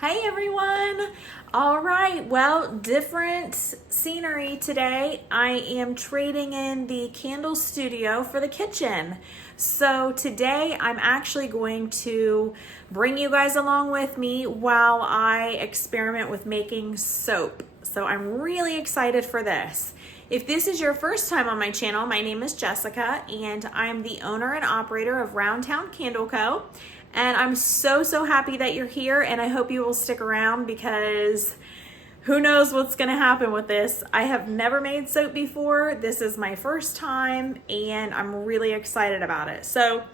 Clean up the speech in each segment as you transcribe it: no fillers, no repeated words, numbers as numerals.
Hey everyone! All right, well, different scenery today. I am trading in the candle studio for the kitchen. So today I'm actually going to bring you guys along with me while I experiment with making soap. So I'm really excited for this. If this is your first time on my channel, my name is Jessica and I'm the owner and operator of Roundtown Candle Co. And I'm so happy that you're here, and I hope you will stick around because who knows what's gonna happen with this. I have never made soap before. This is my first time and I'm really excited about it. So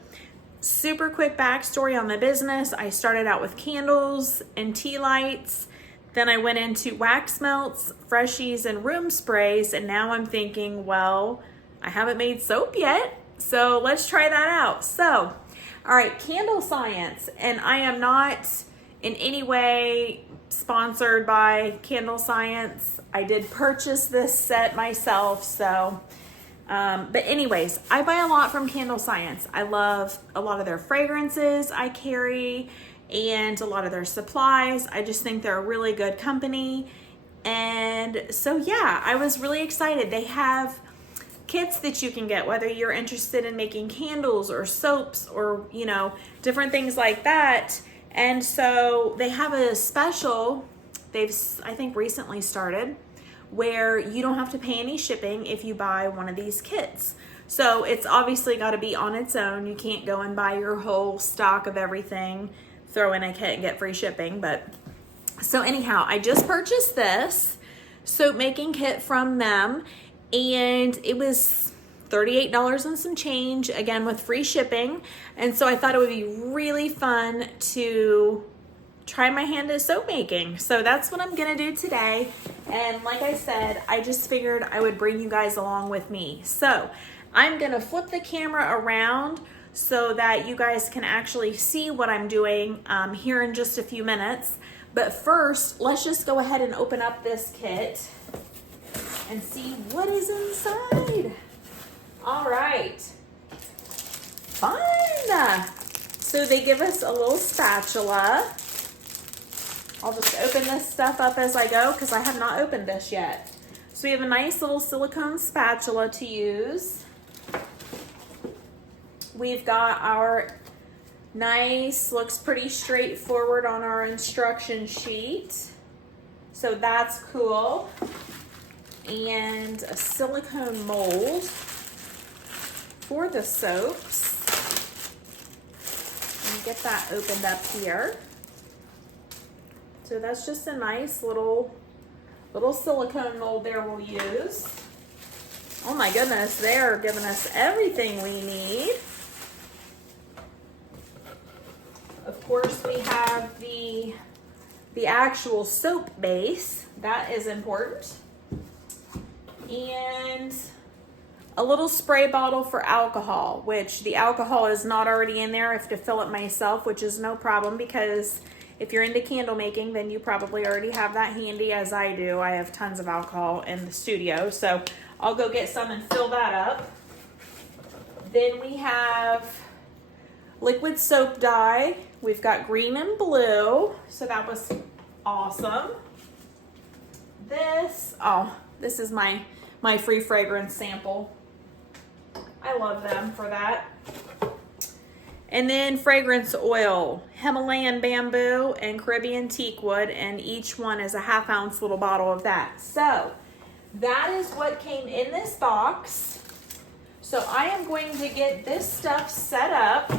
super quick backstory on the business. I started out with candles and tea lights. Then I went into wax melts, freshies, and room sprays. And now I'm thinking, well, I haven't made soap yet. So let's try that out. So, all right, Candle Science. And I am not in any way sponsored by Candle Science. I did purchase this set myself. So, but anyways, I buy a lot from Candle Science. I love a lot of their fragrances I carry and a lot of their supplies. I just think they're a really good company. And so yeah, I was really excited. They have kits that you can get, whether you're interested in making candles or soaps or, you know, different things like that. And so they have a special, they've, I think, recently started, where you don't have to pay any shipping if you buy one of these kits. So it's obviously got to be on its own. You can't go and buy your whole stock of everything, throw in a kit and get free shipping. But so anyhow, I just purchased this soap making kit from them, and it was $38 and some change, again with free shipping. And so I thought it would be really fun to try my hand at soap making. So that's what I'm gonna do today. And like I said, I just figured I would bring you guys along with me. So I'm gonna flip the camera around so that you guys can actually see what I'm doing here in just a few minutes. But first, let's just go ahead and open up this kit and see what is inside. All right, fun. So they give us a little spatula. I'll just open this stuff up as I go because I have not opened this yet. So we have a nice little silicone spatula to use. We've got our nice, looks pretty straightforward on our instruction sheet. So that's cool. And a silicone mold for the soaps. Let me get that opened up here. So that's just a nice little silicone mold there we'll use. Oh my goodness, they're giving us everything we need. Of course, we have the actual soap base. That is important. And a little spray bottle for alcohol, which the alcohol is not already in there. I have to fill it myself, which is no problem because if you're into candle making, then you probably already have that handy, as I do. I have tons of alcohol in the studio, so I'll go get some and fill that up. Then we have liquid soap dye. We've got green and blue, so that was awesome. This is my free fragrance sample. I love them for that. And then fragrance oil, Himalayan bamboo and Caribbean teak wood, and each one is a 1/2 ounce little bottle of that. So that is what came in this box. So I am going to get this stuff set up.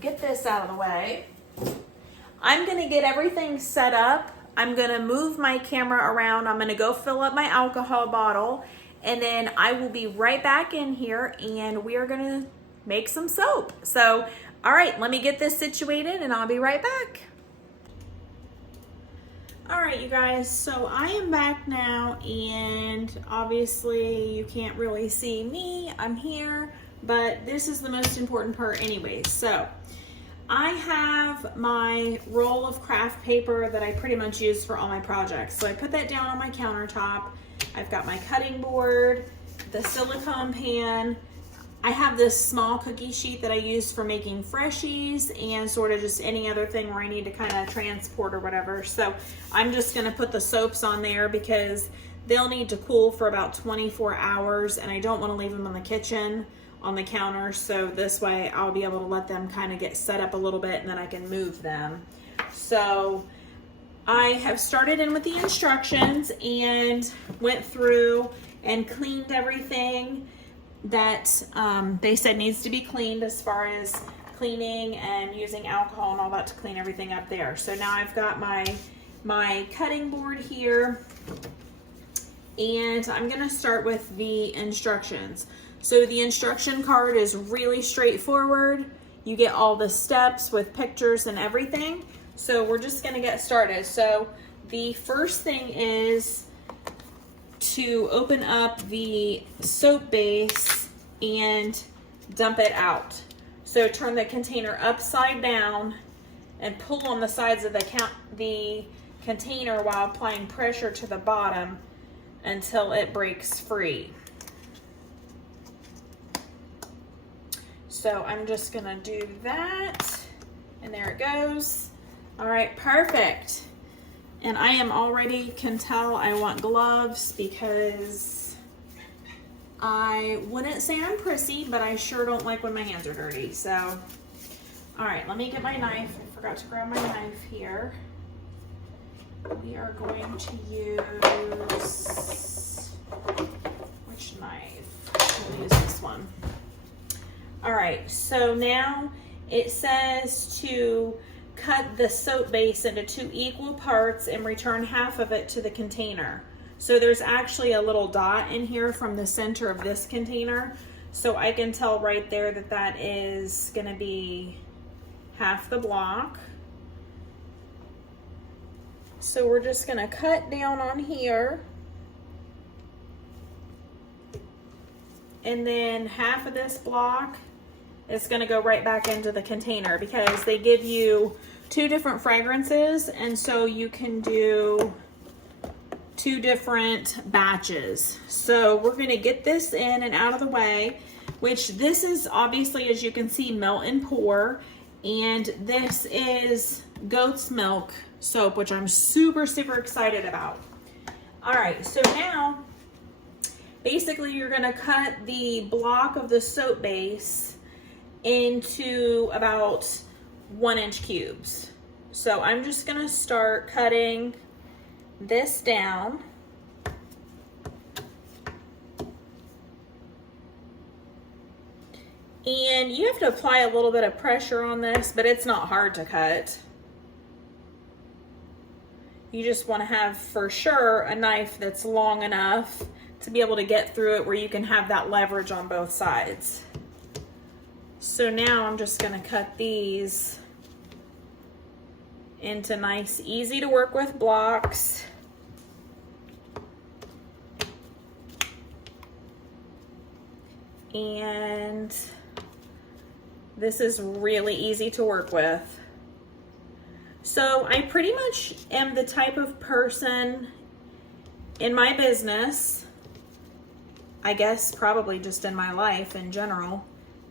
Get this out of the way. I'm gonna get everything set up. I'm gonna move my camera around. I'm gonna go fill up my alcohol bottle, and then I will be right back in here and we are gonna make some soap. So, all right, let me get this situated and I'll be right back. All right, you guys, so I am back now, and obviously you can't really see me. I'm here, but this is the most important part anyways. So I have my roll of craft paper that I pretty much use for all my projects. So I put that down on my countertop. I've got my cutting board, the silicone pan. I have this small cookie sheet that I use for making freshies and sort of just any other thing where I need to kind of transport or whatever. So I'm just going to put the soaps on there because they'll need to cool for about 24 hours and I don't want to leave them in the kitchen on the counter. So this way I'll be able to let them kind of get set up a little bit and then I can move them. So I have started in with the instructions and went through and cleaned everything that they said needs to be cleaned as far as cleaning and using alcohol and all that to clean everything up there. So now I've got my cutting board here and I'm gonna start with the instructions. So the instruction card is really straightforward. You get all the steps with pictures and everything. So we're just gonna get started. So the first thing is to open up the soap base and dump it out. So turn the container upside down and pull on the sides of the container while applying pressure to the bottom until it breaks free. So I'm just gonna do that, and there it goes. All right, perfect. And I am already, can tell I want gloves because I wouldn't say I'm prissy, but I sure don't like when my hands are dirty. So, all right, let me get my knife. I forgot to grab my knife here. We are going to use, which knife? We'll use this one. All right, so now it says to cut the soap base into 2 equal parts and return half of it to the container. So there's actually a little dot in here from the center of this container. So I can tell right there that that is gonna be half the block. So we're just gonna cut down on here. And then half of this block is gonna go right back into the container because they give you 2 different fragrances, and so you can do 2 different batches. So we're gonna get this in and out of the way, which this is obviously, as you can see, melt and pour, and this is goat's milk soap, which I'm super, super excited about. All right, so now, basically you're gonna cut the block of the soap base into about 1-inch cubes. So I'm just gonna start cutting this down. And you have to apply a little bit of pressure on this, but it's not hard to cut. You just wanna have, for sure, a knife that's long enough to be able to get through it where you can have that leverage on both sides. So now I'm just gonna cut these into nice, easy to work with blocks. And this is really easy to work with. So I pretty much am the type of person in my business, I guess probably just in my life in general,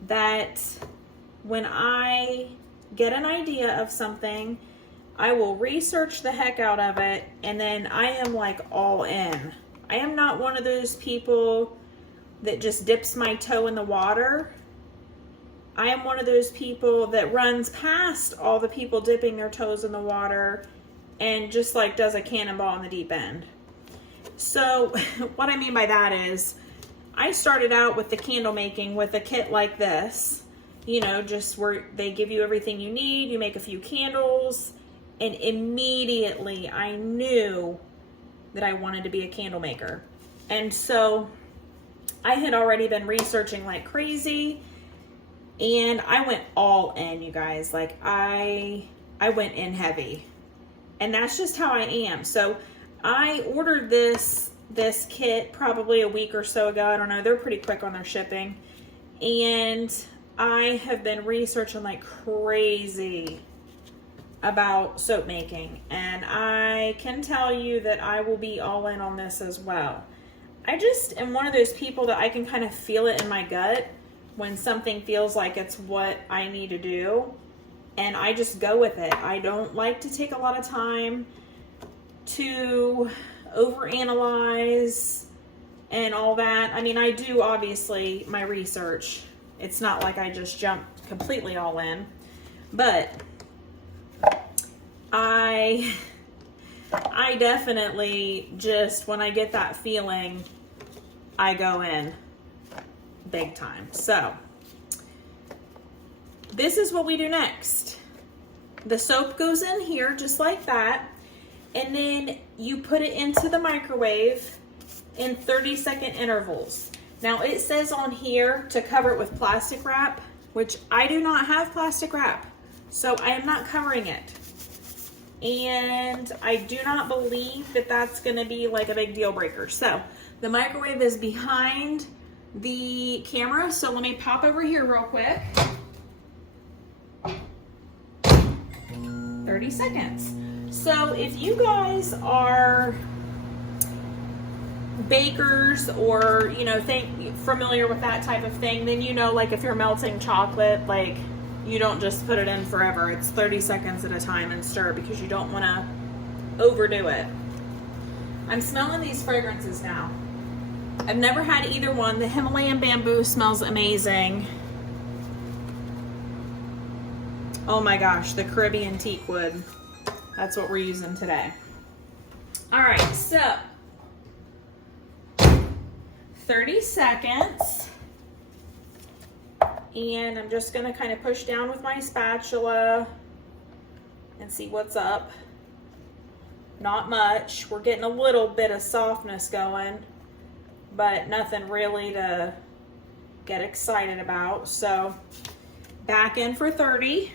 that when I get an idea of something, I will research the heck out of it, and then I am like all in. I am not one of those people that just dips my toe in the water. I am one of those people that runs past all the people dipping their toes in the water and just like does a cannonball in the deep end. So what I mean by that is, I started out with the candle making with a kit like this, you know, just where they give you everything you need, you make a few candles, and immediately I knew that I wanted to be a candle maker. And so I had already been researching like crazy, and I went all in, you guys. Like I went in heavy, and that's just how I am. So I ordered this kit probably a week or so ago. I don't know, they're pretty quick on their shipping, and I have been researching like crazy about soap making, and I can tell you that I will be all in on this as well. I just am one of those people that I can kind of feel it in my gut when something feels like it's what I need to do, and I just go with it. I don't like to take a lot of time to overanalyze and all that. I mean, I do obviously my research. It's not like I just jump completely all in, but I definitely just, when I get that feeling, I go in big time. So this is what we do next. The soap goes in here just like that, and then you put it into the microwave in 30-second intervals. Now it says on here to cover it with plastic wrap, which I do not have plastic wrap, so I am not covering it. And I do not believe that that's gonna be like a big deal breaker. So the microwave is behind the camera, so let me pop over here real quick. 30 seconds. So if you guys are bakers or, you know, familiar with that type of thing, then you know, like if you're melting chocolate, like you don't just put it in forever. It's 30 seconds at a time and stir, because you don't want to overdo it. I'm smelling these fragrances now. I've never had either one. The Himalayan bamboo smells amazing. Oh my gosh, the Caribbean teak wood. That's what we're using today. All right, so 30 seconds. And I'm just gonna kind of push down with my spatula and see what's up. Not much. We're getting a little bit of softness going, but nothing really to get excited about. So back in for 30.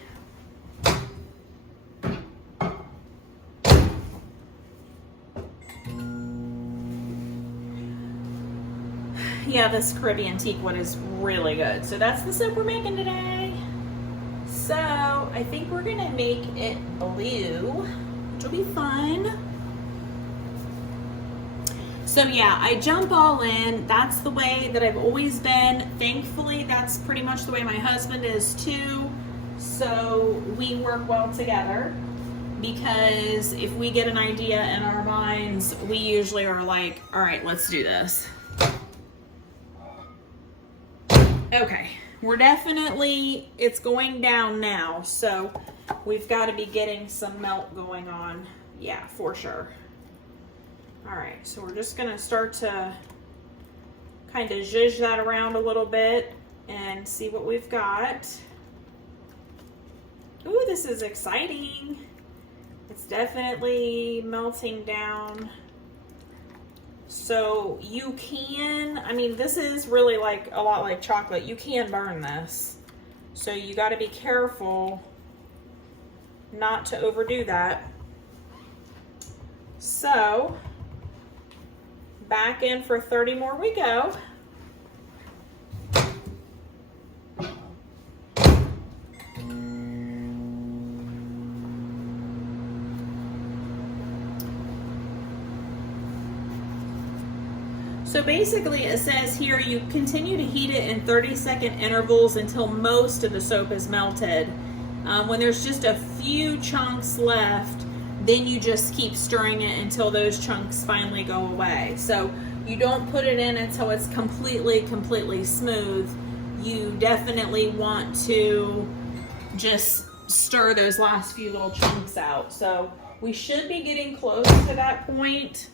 Yeah, this Caribbean teak wood is really good. So that's the soap we're making today. So I think we're gonna make it blue, which will be fun. So yeah, I jump all in. That's the way that I've always been. Thankfully, that's pretty much the way my husband is too. So we work well together, because if we get an idea in our minds, we usually are like, all right, let's do this. Okay, we're definitely, it's going down now, so we've got to be getting some melt going on. Yeah, for sure. All right, so we're just going to start to kind of zhuzh that around a little bit and see what we've got. Ooh, this is exciting. It's definitely melting down. So you can, I mean, this is really like a lot like chocolate. You can burn this. So you got to be careful not to overdo that. So back in for 30 more we go. So basically it says here you continue to heat it in 30-second intervals until most of the soap is melted. When there's just a few chunks left, then you just keep stirring it until those chunks finally go away. So you don't put it in until it's completely smooth. You definitely want to just stir those last few little chunks out. So we should be getting close to that point.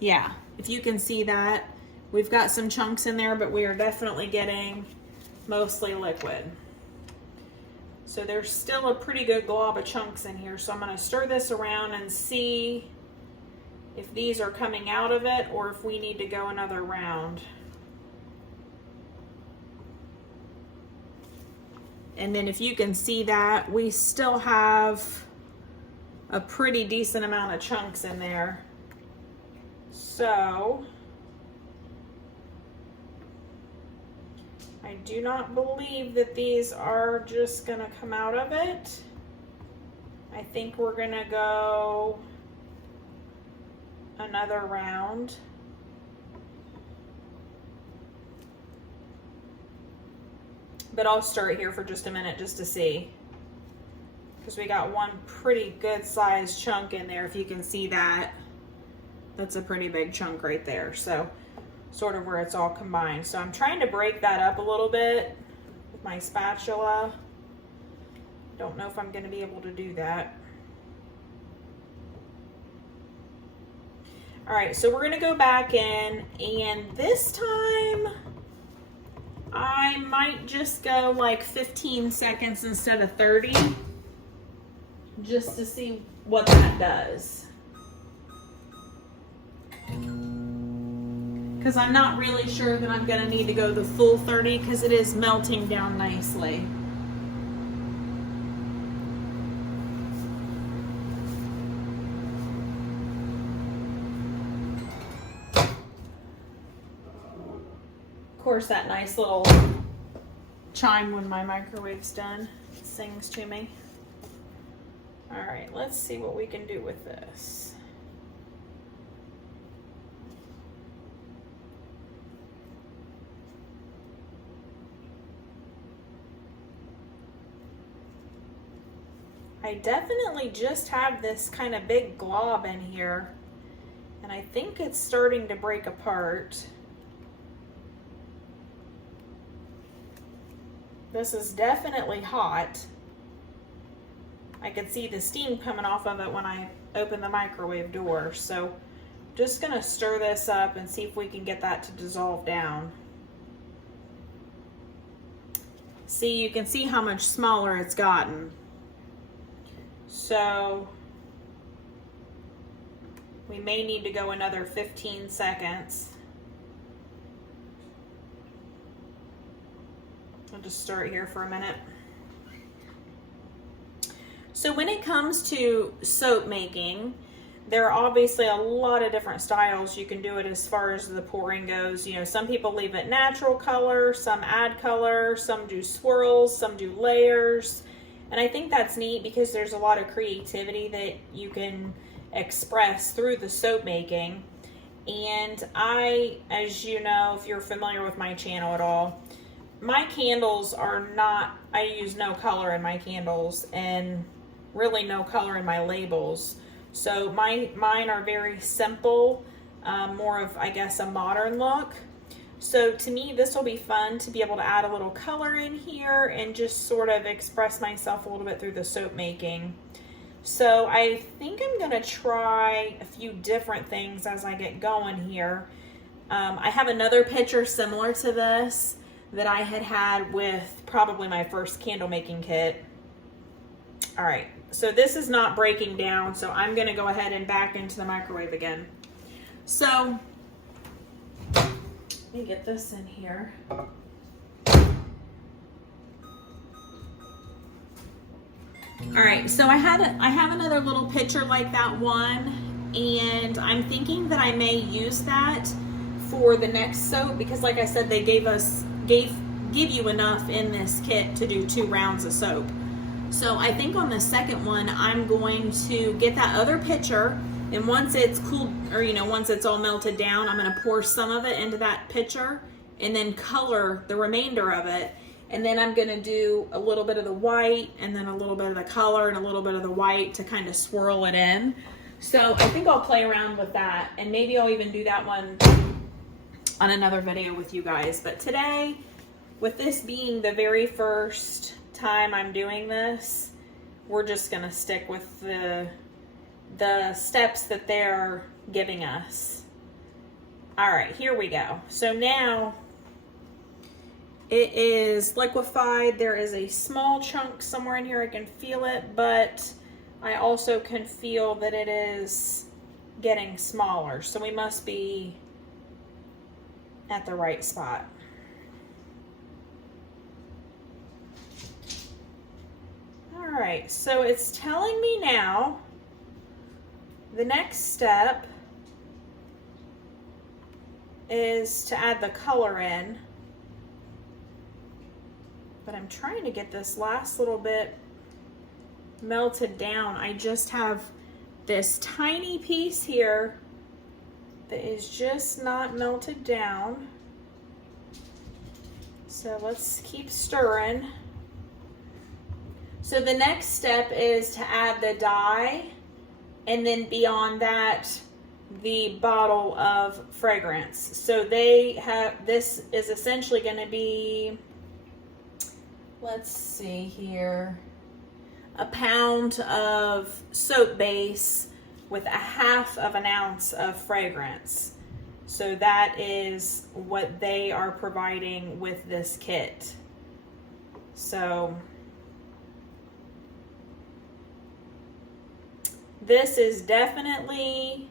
Yeah, if you can see that. We've got some chunks in there, but we are definitely getting mostly liquid. So there's still a pretty good glob of chunks in here. So I'm going to stir this around and see if these are coming out of it or if we need to go another round. And then if you can see that, we still have a pretty decent amount of chunks in there. So I do not believe that these are just going to come out of it. I think we're going to go another round. but I'll stir it here for just a minute just to see. Because we got one pretty good sized chunk in there, if you can see that. That's a pretty big chunk right there. So sort of where it's all combined. So I'm trying to break that up a little bit with my spatula. Don't know if I'm going to be able to do that. All right, so we're going to go back in, and this time I might just go like 15 seconds instead of 30, just to see what that does. Because I'm not really sure that I'm going to need to go the full 30 because it is melting down nicely. Of course, that nice little chime when my microwave's done sings to me. All right, let's see what we can do with this. I definitely just have this kind of big glob in here, and I think it's starting to break apart. This is definitely hot. I could see the steam coming off of it when I opened the microwave door. So just gonna stir this up and see if we can get that to dissolve down. See, you can see how much smaller it's gotten. So we may need to go another 15 seconds. I'll just stir it here for a minute. So when it comes to soap making, there are obviously a lot of different styles you can do it as far as the pouring goes. You know, some people leave it natural color, some add color, some do swirls, some do layers. And I think that's neat because there's a lot of creativity that you can express through the soap making. And I, as you know, if you're familiar with my channel at all, my candles are not, I use no color in my candles and really no color in my labels. So mine are very simple, more of, I guess, a modern look. So to me, this will be fun to be able to add a little color in here and just sort of express myself a little bit through the soap making. So I think I'm gonna try a few different things as I get going here. I have another picture similar to this that I had with probably my first candle making kit. All right, so this is not breaking down, so I'm gonna go ahead and back into the microwave again. So let me get this in here. All right, so I have another little pitcher like that one, and I'm thinking that I may use that for the next soap because, like I said, they give you enough in this kit to do 2 rounds of soap. So I think on the second one, I'm going to get that other pitcher, and once it's cooled, or once it's all melted down, I'm going to pour some of it into that pitcher and then color the remainder of it. And then I'm going to do a little bit of the white and then a little bit of the color and a little bit of the white to kind of swirl it in. So I think I'll play around with that, and maybe I'll even do that one on another video with you guys. But today, with this being the very first time I'm doing this, we're just going to stick with the steps that they're giving us. All right, here we go. So now it is liquefied. There is a small chunk somewhere in here. I can feel it, but I also can feel that it is getting smaller. So we must be at the right spot. All right, so it's telling me now the next step is to add the color in, but I'm trying to get this last little bit melted down. I just have this tiny piece here that is just not melted down. So let's keep stirring. So the next step is to add the dye, and then beyond that, the bottle of fragrance. So this is essentially going to be, let's see here, a pound of soap base with a 1/2 ounce of fragrance. So that is what they are providing with this kit. So this is definitely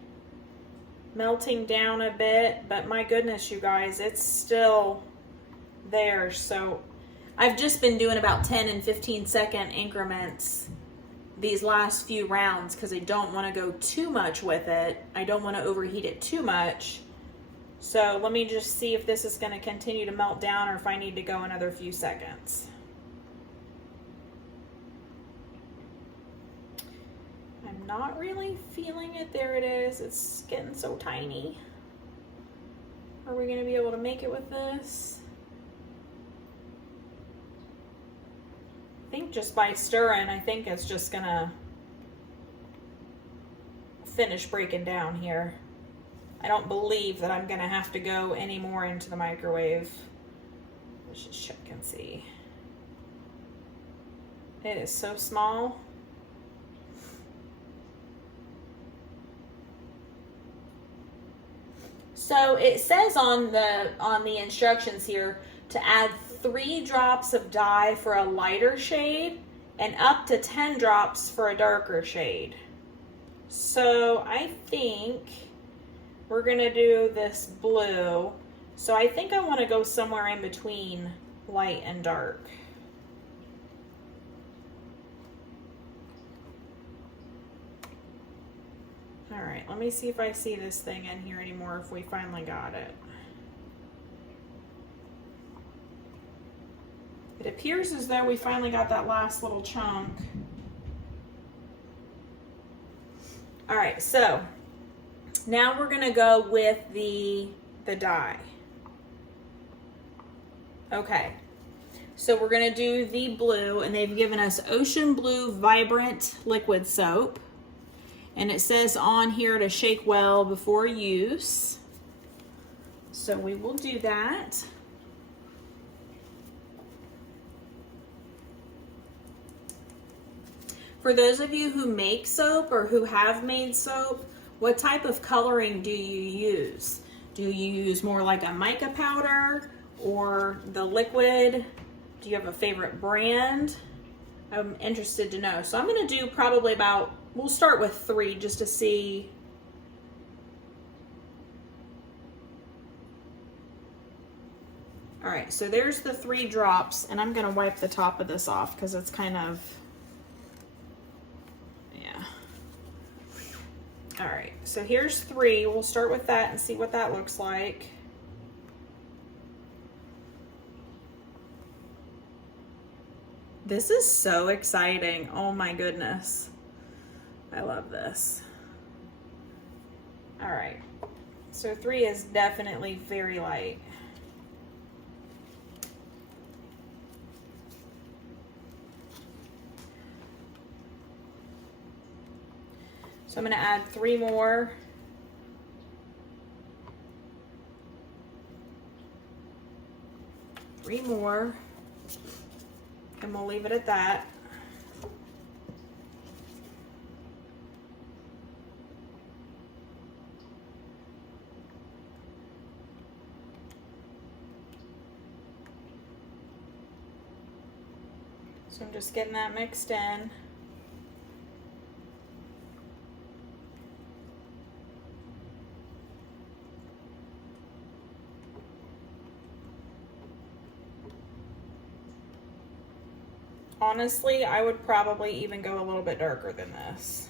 melting down a bit, but my goodness, you guys, it's still there. So I've just been doing about 10 and 15-second increments these last few rounds because I don't want to go too much with it. I don't want to overheat it too much. So let me just see if this is going to continue to melt down or if I need to go another few seconds. I'm not really feeling it. There it is. It's getting so tiny. Are we going to be able to make it with this? I think just by stirring, I think it's just going to finish breaking down here. I don't believe that I'm going to have to go any more into the microwave. Let's just check and see. It is so small. So it says on the instructions here to add 3 drops of dye for a lighter shade and up to 10 drops for a darker shade. So I think we're gonna do this blue. So I think I want to go somewhere in between light and dark. All right, let me see if I see this thing in here anymore, if we finally got it. It appears as though we finally got that last little chunk. All right, so now we're gonna go with the dye. Okay, so we're gonna do the blue, and they've given us Ocean Blue Vibrant Liquid Soap. And it says on here to shake well before use. So we will do that. For those of you who make soap or who have made soap, what type of coloring do you use? Do you use more like a mica powder or the liquid? Do you have a favorite brand? I'm interested to know. So I'm going to do probably about, we'll start with 3 just to see. All right, so there's the 3 drops, and I'm going to wipe the top of this off because it's kind of, yeah. All right, so here's 3. We'll start with that and see what that looks like. This is so exciting. Oh my goodness. I love this. All right, so 3 is definitely very light. So I'm going to add 3 more. Three more. And we'll leave it at that. So I'm just getting that mixed in. Honestly, I would probably even go a little bit darker than this.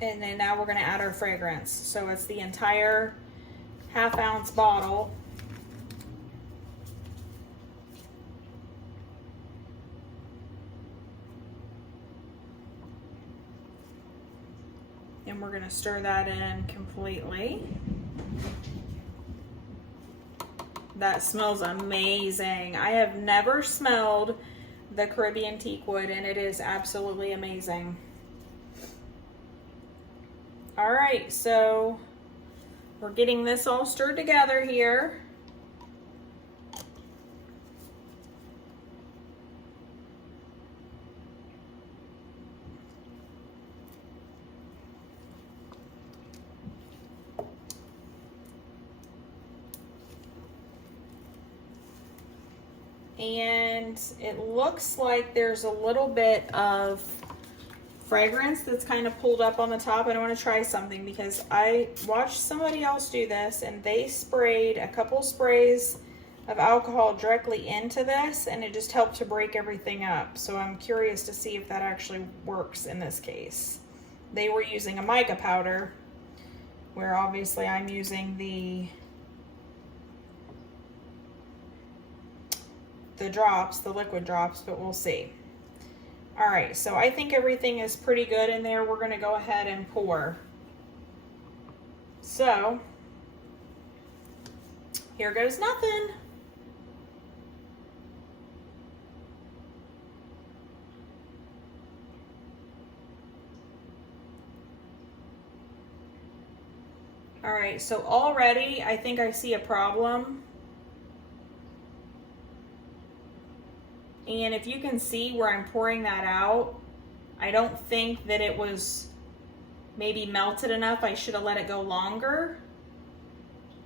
And then now we're going to add our fragrance. So it's the entire half-ounce bottle. And we're gonna stir that in completely. That smells amazing. I have never smelled the Caribbean teakwood, and it is absolutely amazing. All right, so we're getting this all stirred together here. And it looks like there's a little bit of fragrance that's kind of pulled up on the top. And I want to try something because I watched somebody else do this, and they sprayed a couple sprays of alcohol directly into this, and it just helped to break everything up. So I'm curious to see if that actually works in this case. They were using a mica powder, where obviously I'm using the drops, the liquid drops, but we'll see. All right, so I think everything is pretty good in there. We're gonna go ahead and pour. So, here goes nothing. All right, so already I think I see a problem. And if you can see where I'm pouring that out, I don't think that it was maybe melted enough. I should have let it go longer,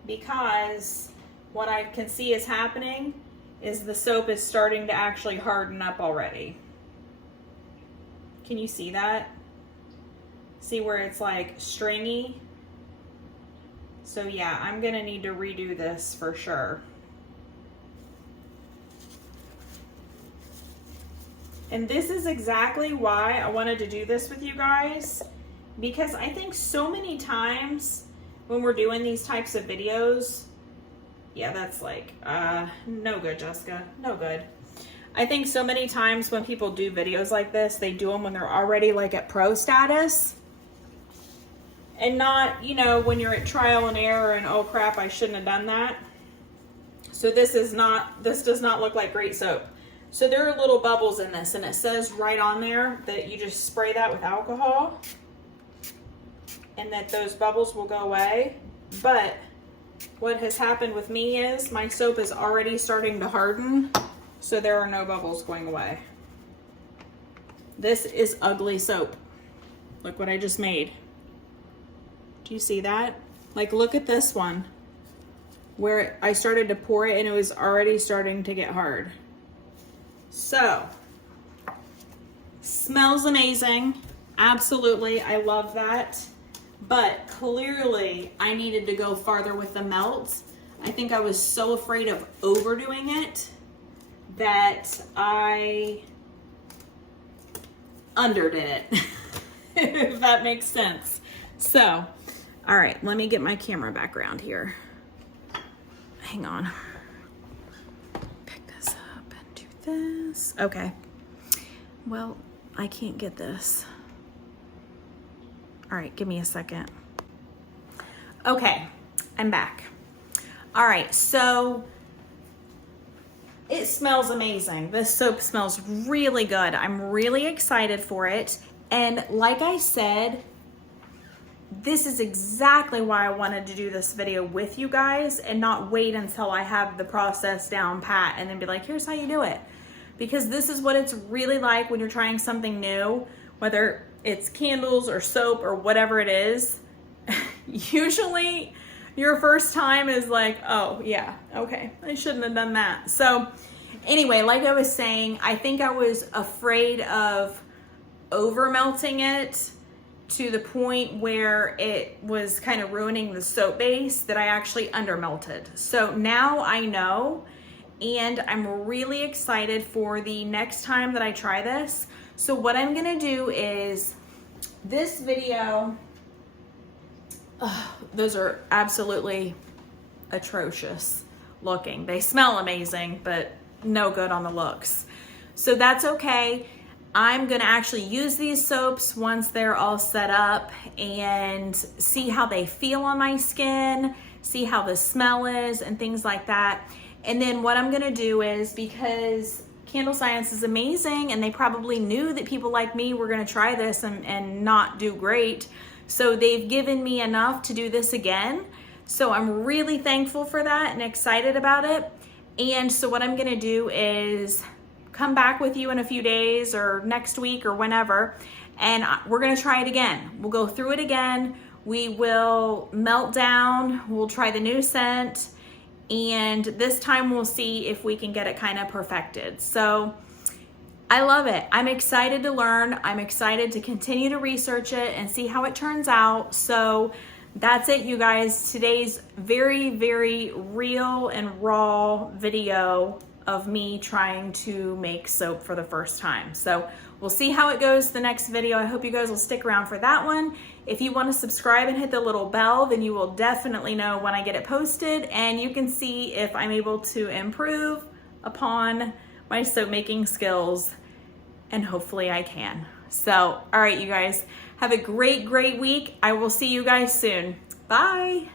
because what I can see is happening is the soap is starting to actually harden up already. Can you see that? See where it's like stringy? So yeah, I'm gonna need to redo this for sure. And this is exactly why I wanted to do this with you guys, because I think so many times when we're doing these types of videos, yeah, that's like, no good, Jessica, no good. I think so many times when people do videos like this, they do them when they're already like at pro status, and not, you know, when you're at trial and error and oh crap, I shouldn't have done that. So this does not look like great soap. So there are little bubbles in this, and it says right on there that you just spray that with alcohol and that those bubbles will go away. But what has happened with me is my soap is already starting to harden, so there are no bubbles going away. This is ugly soap. Look what I just made. Do you see that? Like, look at this one where I started to pour it and it was already starting to get hard. So, smells amazing. Absolutely, I love that. But clearly, I needed to go farther with the melt. I think I was so afraid of overdoing it that I underdid it, if that makes sense. So, all right, let me get my camera back around here. Hang on. This. Okay. Well, I can't get this. All right, give me a second. Okay, I'm back. All right, so it smells amazing. This soap smells really good. I'm really excited for it. And like I said, this is exactly why I wanted to do this video with you guys and not wait until I have the process down pat and then be like, here's how you do it. Because this is what it's really like when you're trying something new, whether it's candles or soap or whatever it is. Usually your first time is like, oh yeah, okay, I shouldn't have done that. So anyway, like I was saying, I think I was afraid of over melting it to the point where it was kind of ruining the soap base, that I actually under melted. So now I know, and I'm really excited for the next time that I try this. So what I'm gonna do is this video, those are absolutely atrocious looking. They smell amazing, but no good on the looks. So that's okay. I'm gonna actually use these soaps once they're all set up and see how they feel on my skin, see how the smell is and things like that. And then what I'm gonna do is, because Candle Science is amazing and they probably knew that people like me were gonna try this and not do great, so they've given me enough to do this again. So I'm really thankful for that and excited about it. And so what I'm gonna do is come back with you in a few days or next week or whenever, and we're gonna try it again. We'll go through it again. We will melt down, we'll try the new scent, and this time we'll see if we can get it kind of perfected. So I love it. I'm excited to learn. I'm excited to continue to research it and see how it turns out. So that's it, you guys. Today's very, very real and raw video of me trying to make soap for the first time. So we'll see how it goes the next video. I hope you guys will stick around for that one. If you want to subscribe and hit the little bell, then you will definitely know when I get it posted, and you can see if I'm able to improve upon my soap making skills, and hopefully I can. So, all right, you guys, have a great, great week. I will see you guys soon. Bye.